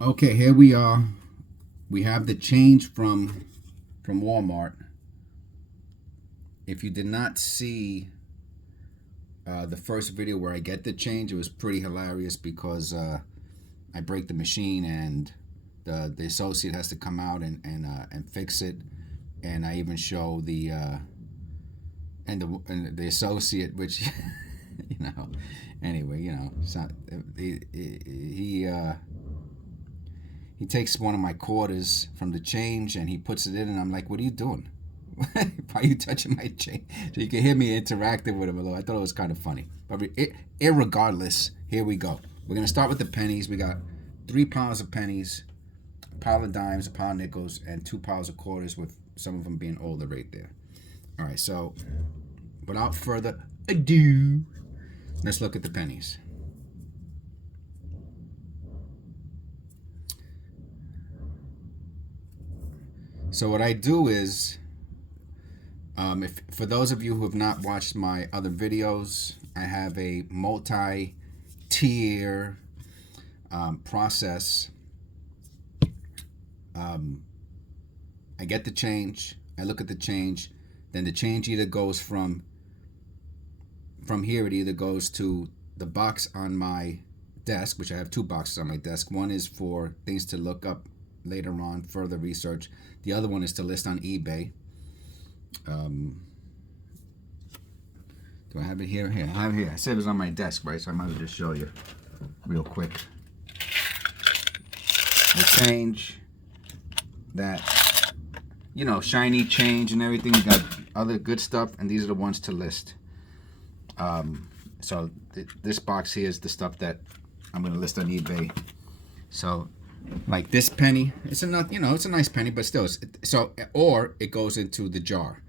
Okay, here we are. We have the change from Walmart. If you did not see the first video where I get the change, it was pretty hilarious because I break the machine and the associate has to come out and fix it, and I even show the associate, which you know, anyway, it's not, he takes one of my quarters from the change and he puts it in, and I'm like, "What are you doing? Why are you touching my chain?" So you can hear me interacting with him a little. I thought it was kind of funny. But irregardless, here we go. We're gonna start with the pennies. We got 3 piles of pennies, a pile of dimes, a pile of nickels, and 2 piles of quarters, with some of them being older right there. All right, so without further ado, let's look at the pennies. So what I do is, if for those of you who have not watched my other videos, I have a multi-tier process. I get the change, I look at the change, then the change either goes from here. It either goes to the box on my desk, which I have 2 boxes on my desk. One is for things to look up later on, further research. The other one is to list on eBay. Do I have it here? Here, I have it here. I said it was on my desk, right? So I might as well just show you real quick. The change that, shiny change and everything. We got other good stuff, and these are the ones to list. So this box here is the stuff that I'm going to list on eBay. So, like this penny, it's a nice penny, but still, or it goes into the jar,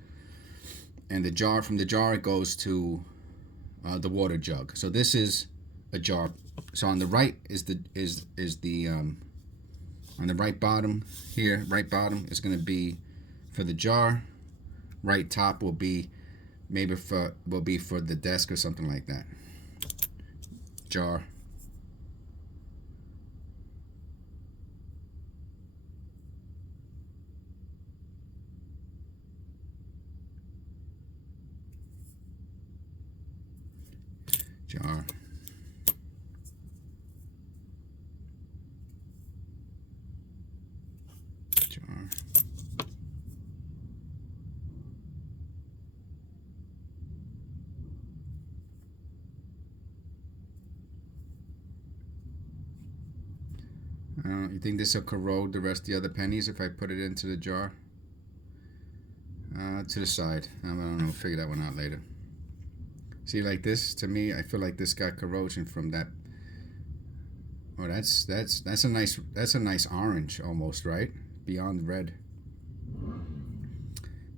and from the jar it goes to the water jug. So this is a jar. So on the right is the on the right bottom here, right bottom is going to be for the jar. Right top will be for the desk or something like that. Jar. Jar. Jar. You think this will corrode the rest of the other pennies if I put it into the jar? To the side. I don't know. We'll figure that one out later. See, like this, to me, I feel like this got corrosion from that. Oh, that's a nice orange almost, right? Beyond red.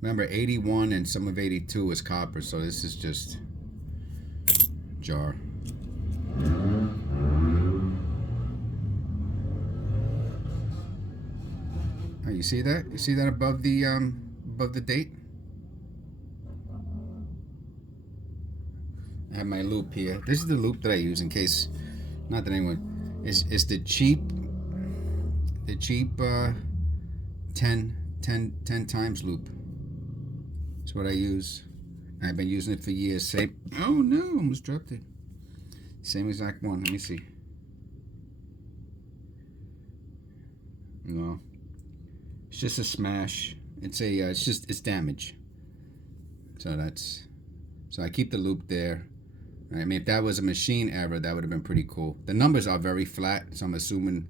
Remember, 81 and some of 82 was copper, so this is just jar. Oh, you see that? You see that above the date? I have my loop here. This is the loop that I use in case, not that anyone, is the cheap 10 times loop. That's what I use. I've been using it for years. Oh no, almost dropped it. Same exact one. Let me see. No, it's just a smash. It's damage. So I keep the loop there. I mean, if that was a machine error, that would have been pretty cool. The numbers are very flat, so I'm assuming,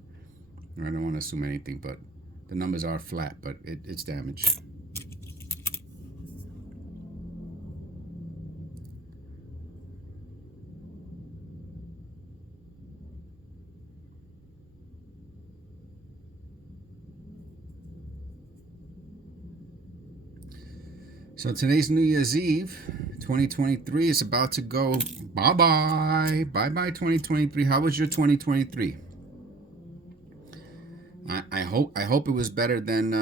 I don't want to assume anything, but the numbers are flat, but it's damaged. So today's New Year's Eve, 2023 is about to go bye-bye. Bye-bye 2023. How was your 2023? I hope it was better than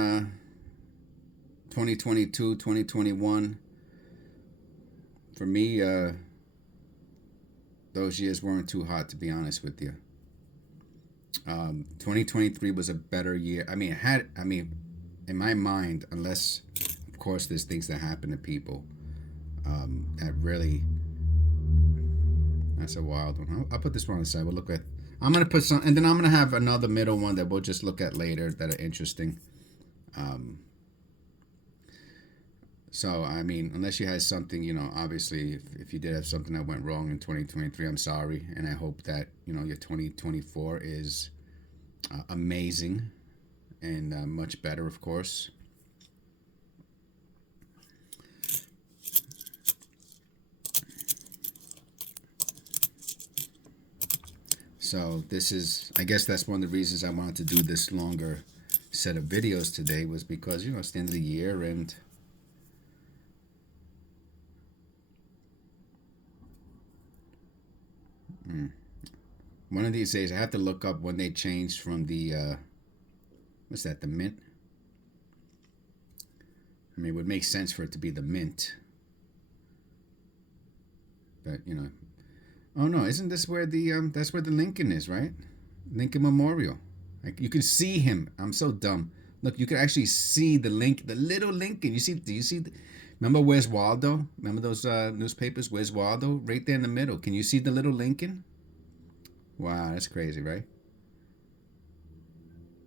2022, 2021. For me, those years weren't too hot, to be honest with you. 2023 was a better year. I mean, it had. I mean, in my mind, unless of course there's things that happen to people that really. That's a wild one. I'll put this one on the side. We'll look at. I'm gonna put some, and then I'm gonna have another middle one that we'll just look at later that are interesting. Um, so I mean, unless you had something, obviously, if you did have something that went wrong in 2023, I'm sorry, and I hope that your 2024 is amazing and much better, of course. So this is, I guess that's one of the reasons I wanted to do this longer set of videos today was because it's the end of the year and one of these days I have to look up when they changed from the what's that, the mint. I mean, it would make sense for it to be the mint, but oh no, isn't this where the that's where the Lincoln is, right? Lincoln Memorial. Like you can see him. I'm so dumb. Look, you can actually see the little Lincoln. You see? Do you see? Remember Where's Waldo? Remember those newspapers? Where's Waldo? Right there in the middle. Can you see the little Lincoln? Wow, that's crazy, right?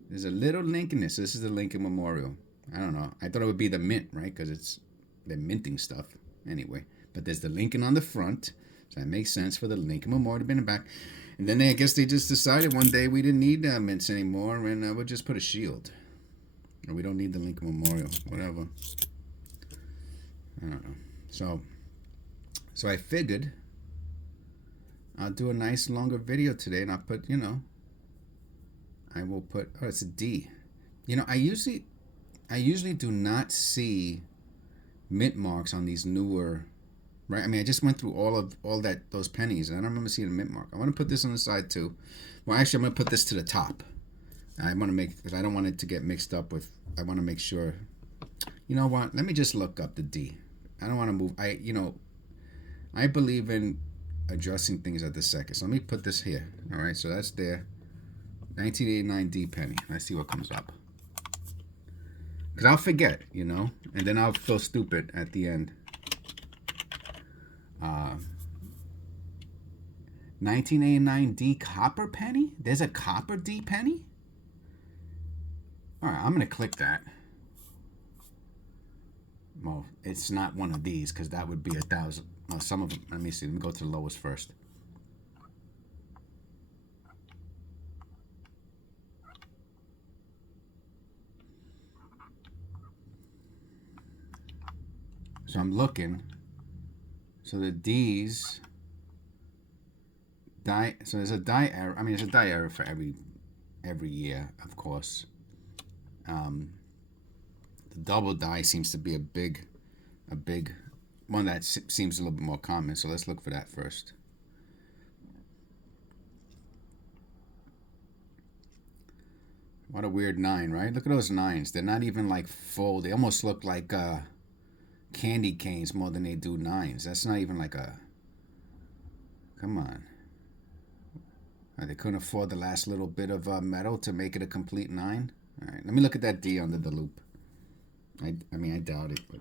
There's a little Lincoln there. So this is the Lincoln Memorial. I don't know. I thought it would be the mint, right? Because they're minting stuff anyway. But there's the Lincoln on the front, so that makes sense for the Lincoln Memorial to be in the back. And then I guess they just decided one day we didn't need mints anymore, and we'll just put a shield. Or we don't need the Lincoln Memorial, whatever. I don't know. So I figured I'll do a nice longer video today, and I'll put, I will put. Oh, it's a D. I usually do not see mint marks on these newer. Right, I mean, I just went through all those pennies, and I don't remember seeing a mint mark. I want to put this on the side too. Well, actually, I'm going to put this to the top. I want to make, because I don't want it to get mixed up with. I want to make sure. You know what? Let me just look up the D. I don't want to move. I believe in adjusting things at the second. So let me put this here. All right, so that's there. 1989 D penny. Let's see what comes up. Because I'll forget, and then I'll feel stupid at the end. 1989 D copper penny? There's a copper D penny? Alright, I'm going to click that. Well, it's not one of these because that would be 1,000. Well, some of them, let me see. Let me go to the lowest first. So I'm looking. So the D's die. So there's a die error. I mean, there's a die error for every year, of course. The double die seems to be a big one that seems a little bit more common. So let's look for that first. What a weird 9, right? Look at those 9s. They're not even like full. They almost look like candy canes more than they do 9s. That's not even like a. Come on. They couldn't afford the last little bit of metal to make it a complete 9. All right, let me look at that D under the loop. I mean, I doubt it, but.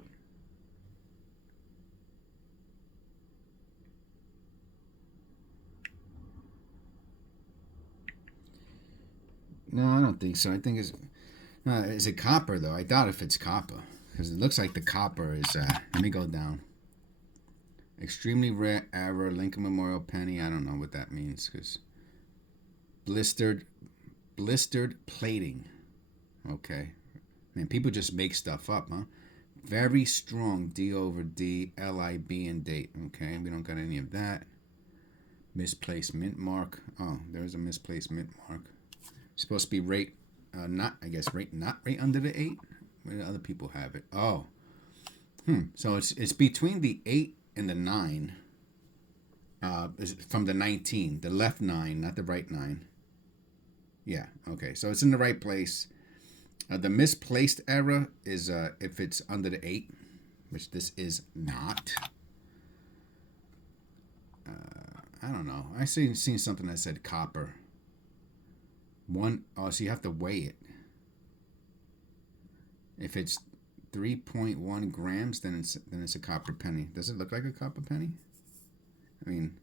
No, I don't think so. I think it's. Is it copper, though? I doubt if it's copper. Because it looks like the copper is. Let me go down. Extremely rare error, Lincoln Memorial penny. I don't know what that means. Because. Blistered plating. Okay. Man, people just make stuff up, huh? Very strong D over D, LIB and date. Okay, we don't got any of that. Misplaced mint mark. Oh, there's a misplaced mint mark. Supposed to be rate, not right under the 8. Where do other people have it? Oh, so it's between the 8 and the 9. From the 19, the left 9, not the right 9. Yeah, okay, so it's in the right place. The misplaced error is if it's under the 8, which this is not. I don't know. I seen something that said copper. One, oh, so you have to weigh it. If it's 3.1 grams, then it's a copper penny. Does it look like a copper penny? I mean,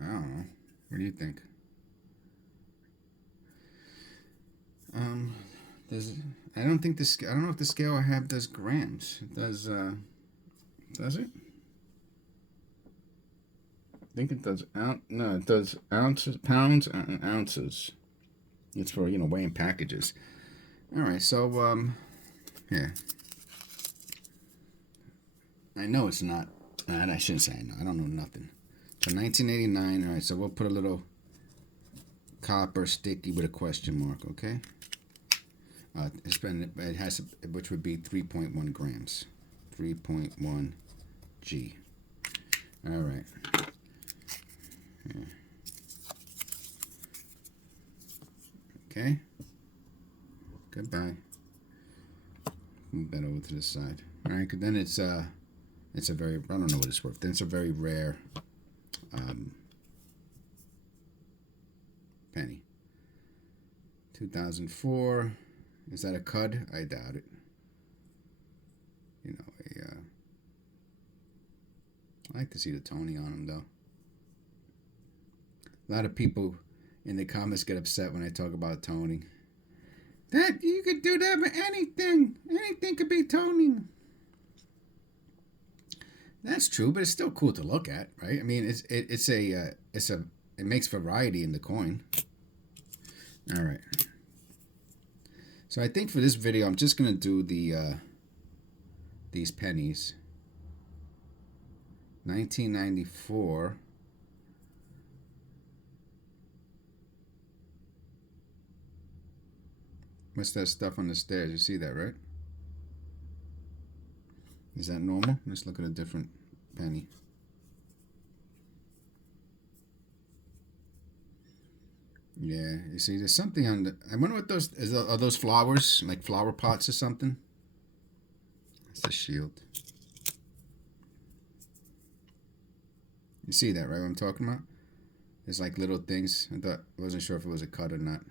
I don't know. What do you think? Does I don't think this. I don't know if the scale I have does grams. It does. Does it? I think it does. No, it does ounces, pounds, and ounces. It's for weighing packages. All right, so yeah. I know it's not. I shouldn't say I know. I don't know nothing. So 1989. All right, so we'll put a little copper sticky with a question mark. Okay. It has, which would be 3.1 grams. 3.1 G. All right. Yeah. Okay. Goodbye. Move that over to the side. All right. Then it's a very, I don't know what it's worth. Then it's a very rare penny. 2004. Is that a cud? I doubt it. I like to see the toning on them, though. A lot of people in the comments get upset when I talk about toning. That you could do that with anything. Anything could be toning. That's true, but it's still cool to look at, right? I mean, it makes variety in the coin. All right. So I think for this video, I'm just gonna do these pennies. 1994. What's that stuff on the stairs? You see that, right? Is that normal? Let's look at a different penny. Yeah, you see, there's something on the. I wonder what those are. Those flowers, like flower pots or something? That's the shield. You see that, right? What I'm talking about? There's like little things. I wasn't sure if it was a cut or not.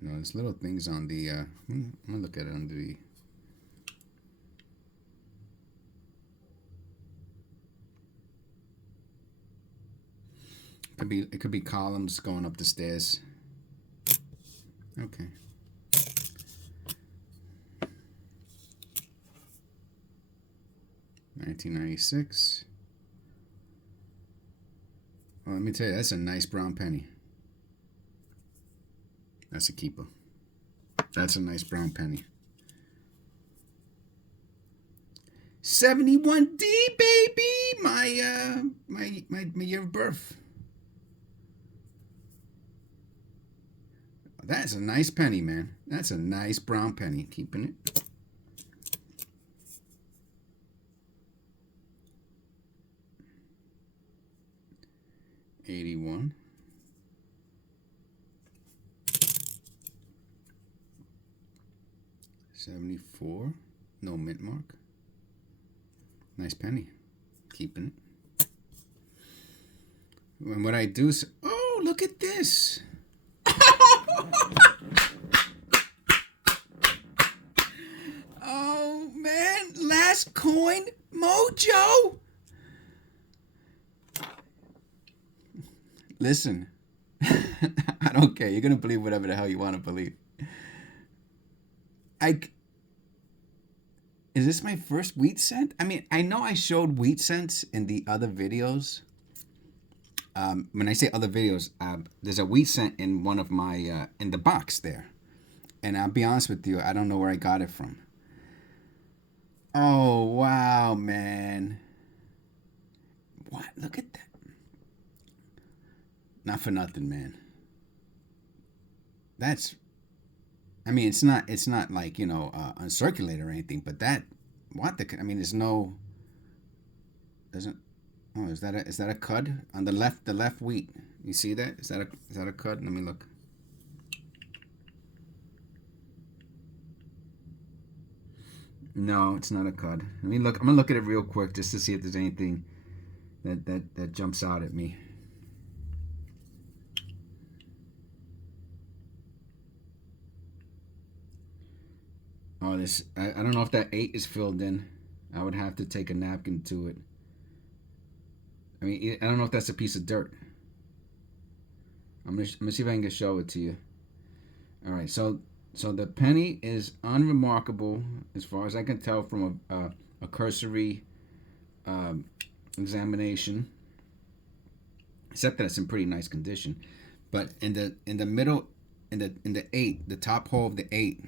No, there's little things on the. I'm gonna look at it under the. It could be columns going up the stairs. Okay. $19.96. Well, let me tell you, that's a nice brown penny. That's a keeper. That's a nice brown penny. 71D, baby! My year of birth. That's a nice penny, man. That's a nice brown penny. Keeping it. $81. $74. No mint mark. Nice penny. Keeping it. And what I do is, oh, look at this. Oh man, last coin mojo. Listen, I don't care. You're gonna believe whatever the hell you want to believe. Is this my first wheat cent? I mean, I know I showed wheat cents in the other videos. When I say other videos, there's a wheat cent in one of my in the box there, and I'll be honest with you, I don't know where I got it from. Oh wow, man! What? Look at that! Not for nothing, man. That's. I mean, it's not like uncirculated or anything, but that. What the? I mean, there's no. Doesn't. Oh, is that a cud on the left? The left wheat. You see that? Is that a cud? Let me look. No, it's not a cud. Let me look. I'm gonna look at it real quick just to see if there's anything that jumps out at me. Oh, this I don't know if that 8 is filled in. I would have to take a napkin to it. I mean, I don't know if that's a piece of dirt. I'm gonna see if I can show it to you. All right, so the penny is unremarkable as far as I can tell from a cursory um, examination, except that it's in pretty nice condition. But in the middle, in the 8, the top hole of the 8,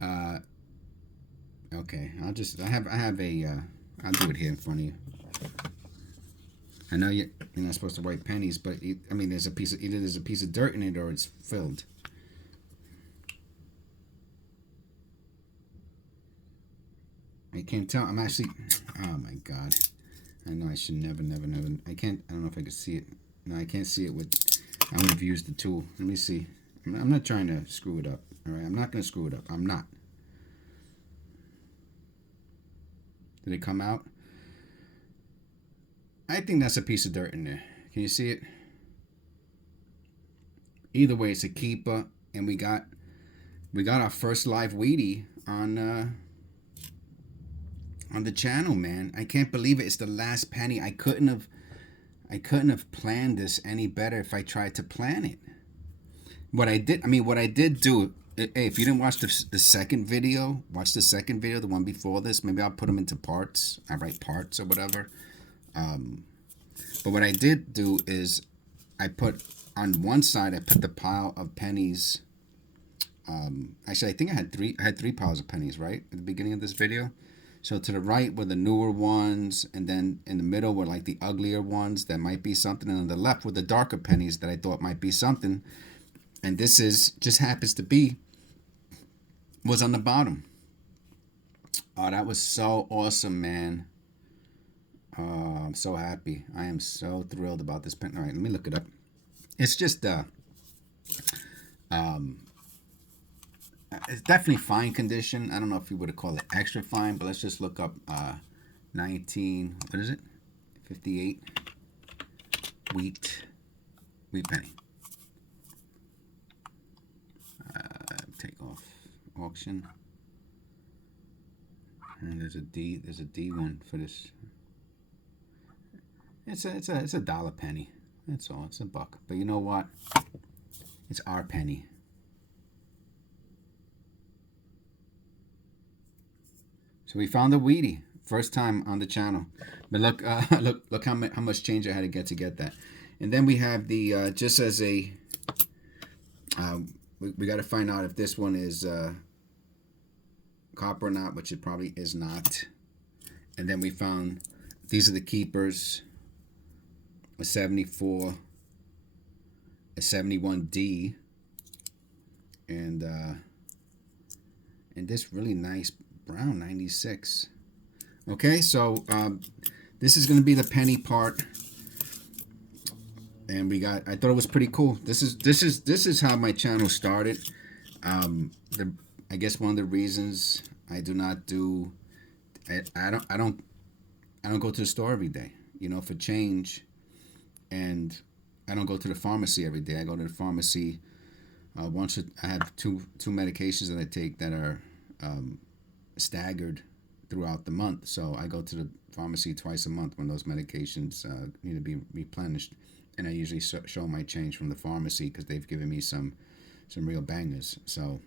uh, okay, I have a I'll do it here in front of you. I know you're not supposed to write pennies, but I mean, there's a piece of either there's a piece of dirt in it or it's filled. I can't tell. I'm actually. Oh my god! I know I should never. I can't. I don't know if I can see it. No, I can't see it with. I would have used the tool. Let me see. I'm not trying to screw it up. All right, I'm not going to screw it up. I'm not. Did it come out? I think that's a piece of dirt in there. Can you see it? Either way, it's a keeper, and we got our first live Wheatie on the channel, man. I can't believe it. It's the last penny. I couldn't have planned this any better if I tried to plan it. What I did do. Hey, if you didn't watch the second video, watch the second video, the one before this. Maybe I'll put them into parts. I write parts or whatever. But what I did do is I put on one side, I put the pile of pennies. Actually, I think I had three piles of pennies, right, at the beginning of this video. So to the right were the newer ones, and then in the middle were like the uglier ones that might be something, and on the left were the darker pennies that I thought might be something. And this just happens to be was on the bottom. Oh, that was so awesome, man. Oh, I'm so happy. I am so thrilled about this pen. All right, let me look it up. It's just it's definitely fine condition. I don't know if you would call it extra fine, but let's just look up 19, what is it? 58 wheat penny. Take off auction. And there's a D one for this. It's a dollar penny. That's all. It's $1. But you know what? It's our penny. So we found a Wheatie, first time on the channel. But look, look how much change I had to get that. And then we have the just as a we got to find out if this one is copper or not, which it probably is not. And then we found these are the keepers: a 74, a 71D, and this really nice brown 96. Okay, so this is going to be the penny part, and I thought it was pretty cool. This is how my channel started. I guess one of the reasons I do not do I don't go to the store every day, for change, and I don't go to the pharmacy every day. I go to the pharmacy once. I have two medications that I take that are staggered throughout the month, so I go to the pharmacy twice a month when those medications need to be replenished, and I usually show my change from the pharmacy because they've given me some real bangers. So,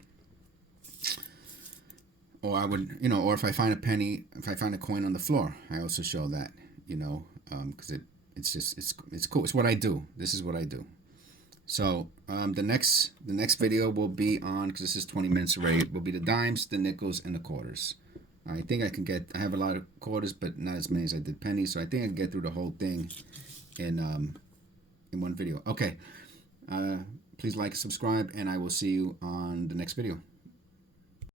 or I would, or if I find a coin on the floor, I also show that, because it's cool. It's what I do. This is what I do. So the next video will be on, because this is 20 minutes already, will be the dimes, the nickels, and the quarters. I think I have a lot of quarters, but not as many as I did pennies, so I think I can get through the whole thing in one video. Okay, please like, subscribe, and I will see you on the next video.